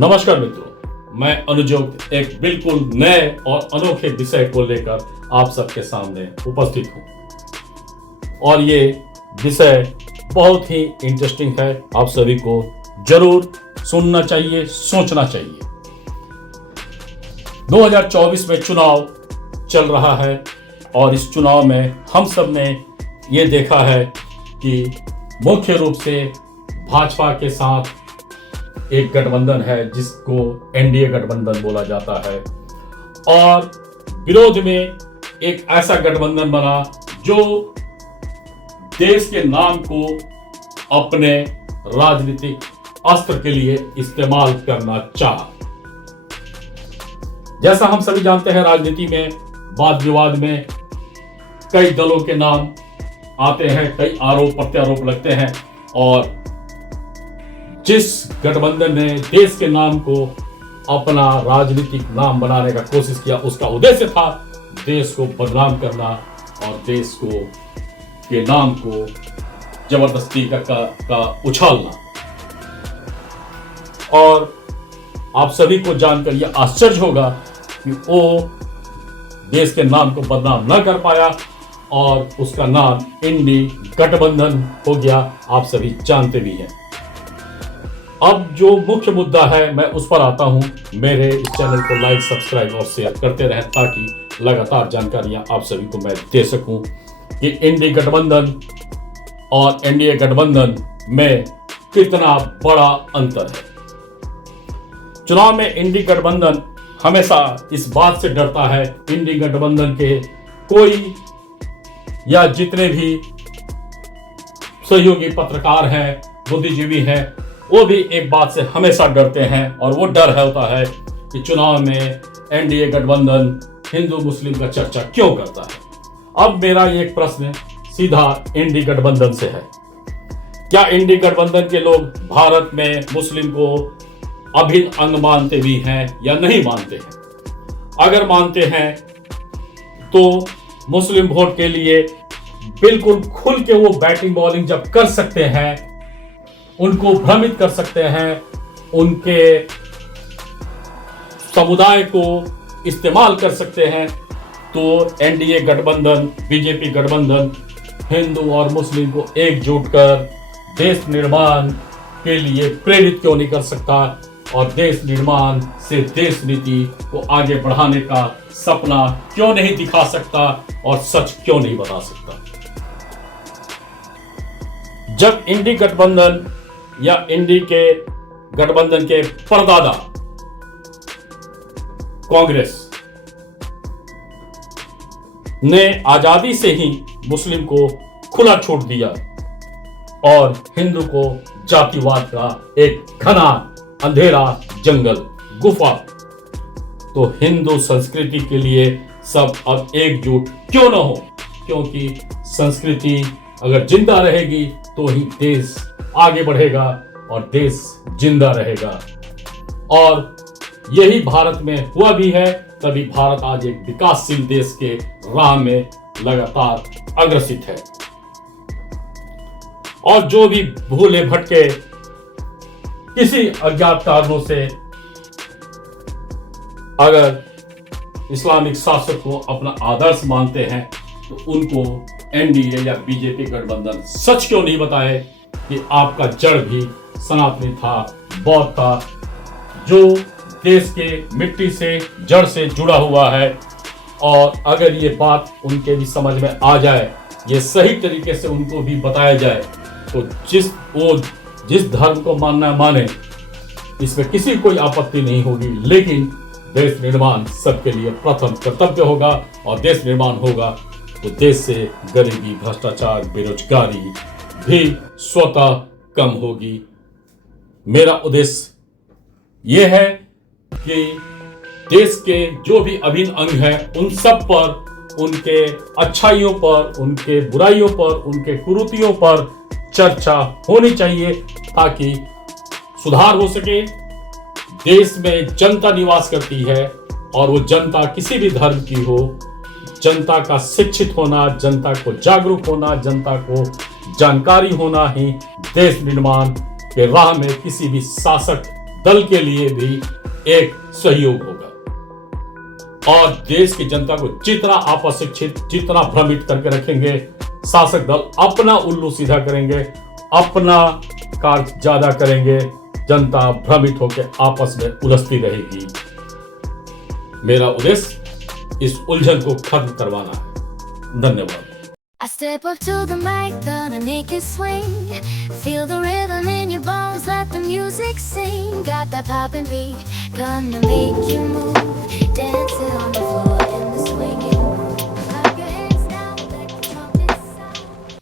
नमस्कार मित्रों, मैं अनुजोग एक बिल्कुल नए और अनोखे विषय को लेकर आप सबके सामने उपस्थित हूं और ये विषय बहुत ही इंटरेस्टिंग है। आप सभी को जरूर सुनना चाहिए, सोचना चाहिए। 2024 में चुनाव चल रहा है और इस चुनाव में हम सब ने ये देखा है कि मुख्य रूप से भाजपा के साथ एक गठबंधन है जिसको एनडीए गठबंधन बोला जाता है और विरोध में एक ऐसा गठबंधन बना जो देश के नाम को अपने राजनीतिक अस्त्र के लिए इस्तेमाल करना चाहा। जैसा हम सभी जानते हैं, राजनीति में वाद विवाद में कई दलों के नाम आते हैं, कई आरोप प्रत्यारोप लगते हैं और जिस गठबंधन ने देश के नाम को अपना राजनीतिक नाम बनाने का कोशिश किया, उसका उद्देश्य था देश को बदनाम करना और देश को के नाम को जबरदस्ती का उछालना। और आप सभी को जानकर यह आश्चर्य होगा कि वो देश के नाम को बदनाम न कर पाया और उसका नाम इंडी गठबंधन हो गया। आप सभी जानते भी हैं। अब जो मुख्य मुद्दा है मैं उस पर आता हूं। मेरे इस चैनल को लाइक, सब्सक्राइब और शेयर करते रहें ताकि लगातार जानकारियां आप सभी को मैं दे सकूं कि इंडी गठबंधन और एनडीए गठबंधन में कितना बड़ा अंतर है। चुनाव में इंडी गठबंधन हमेशा इस बात से डरता है, इंडी गठबंधन के कोई या जितने भी सहयोगी पत्रकार हैं, बुद्धिजीवी हैं, वो भी एक बात से हमेशा डरते हैं और वो डर होता है कि चुनाव में एनडीए गठबंधन हिंदू मुस्लिम का चर्चा क्यों करता है। अब मेरा एक प्रश्न सीधा इंडी गठबंधन से है। क्या इंडी गठबंधन के लोग भारत में मुस्लिम को अभिन्न अंग मानते भी हैं या नहीं मानते हैं? अगर मानते हैं तो मुस्लिम वोट के लिए बिल्कुल खुल के वो बैटिंग बॉलिंग जब कर सकते हैं, उनको भ्रमित कर सकते हैं, उनके समुदाय को इस्तेमाल कर सकते हैं, तो एनडीए गठबंधन, बीजेपी गठबंधन हिंदू और मुस्लिम को एकजुट कर देश निर्माण के लिए प्रेरित क्यों नहीं कर सकता और देश निर्माण से देश नीति को आगे बढ़ाने का सपना क्यों नहीं दिखा सकता और सच क्यों नहीं बता सकता। जब इंडी गठबंधन या इंडी के गठबंधन के परदादा कांग्रेस ने आजादी से ही मुस्लिम को खुला छोड़ दिया और हिंदू को जातिवाद का एक घना अंधेरा जंगल गुफा, तो हिंदू संस्कृति के लिए सब अब एकजुट क्यों न हो, क्योंकि संस्कृति अगर जिंदा रहेगी तो ही देश आगे बढ़ेगा और देश जिंदा रहेगा। और यही भारत में हुआ भी है, तभी भारत आज एक विकासशील देश के राह में लगातार अग्रसित है। और जो भी भूले भटके किसी अज्ञात कारणों से अगर इस्लामिक शासक को अपना आदर्श मानते हैं तो उनको एनडीए या बीजेपी गठबंधन सच क्यों नहीं बताए कि आपका जड़ भी सनातनी था, बौद्ध था, जो देश के मिट्टी से जड़ से जुड़ा हुआ है। और अगर ये बात उनके भी समझ में आ जाए, ये सही तरीके से उनको भी बताया जाए, तो जिस धर्म को मानना माने, इसमें किसी कोई आपत्ति नहीं होगी। लेकिन देश निर्माण सबके लिए प्रथम कर्तव्य होगा और देश निर्माण होगा तो देश से गरीबी, भ्रष्टाचार, बेरोजगारी भी स्वतः कम होगी। मेरा उद्देश्य यह है कि देश के जो भी अभिन्न अंग हैं उन सब पर, उनके अच्छाइयों पर, उनके बुराइयों पर, उनके कुरीतियों पर चर्चा होनी चाहिए ताकि सुधार हो सके। देश में जनता निवास करती है और वो जनता किसी भी धर्म की हो, जनता का शिक्षित होना, जनता को जागरूक होना, जनता को जानकारी होना ही देश निर्माण के राह में किसी भी शासक दल के लिए भी एक सहयोग होगा और देश की जनता को जितना अशिक्षित, जितना भ्रमित करके रखेंगे, शासक दल अपना उल्लू सीधा करेंगे, अपना कार्य ज्यादा करेंगे, जनता भ्रमित होकर आपस में उलझती रहेगी। मेरा उद्देश्य इस उलझन को खत्म करवाना है। धन्यवाद। I step up to the mic, gonna make it swing. Feel the rhythm in your bones, let the music sing. Got that poppin' beat, gonna make you move, dancing on the floor.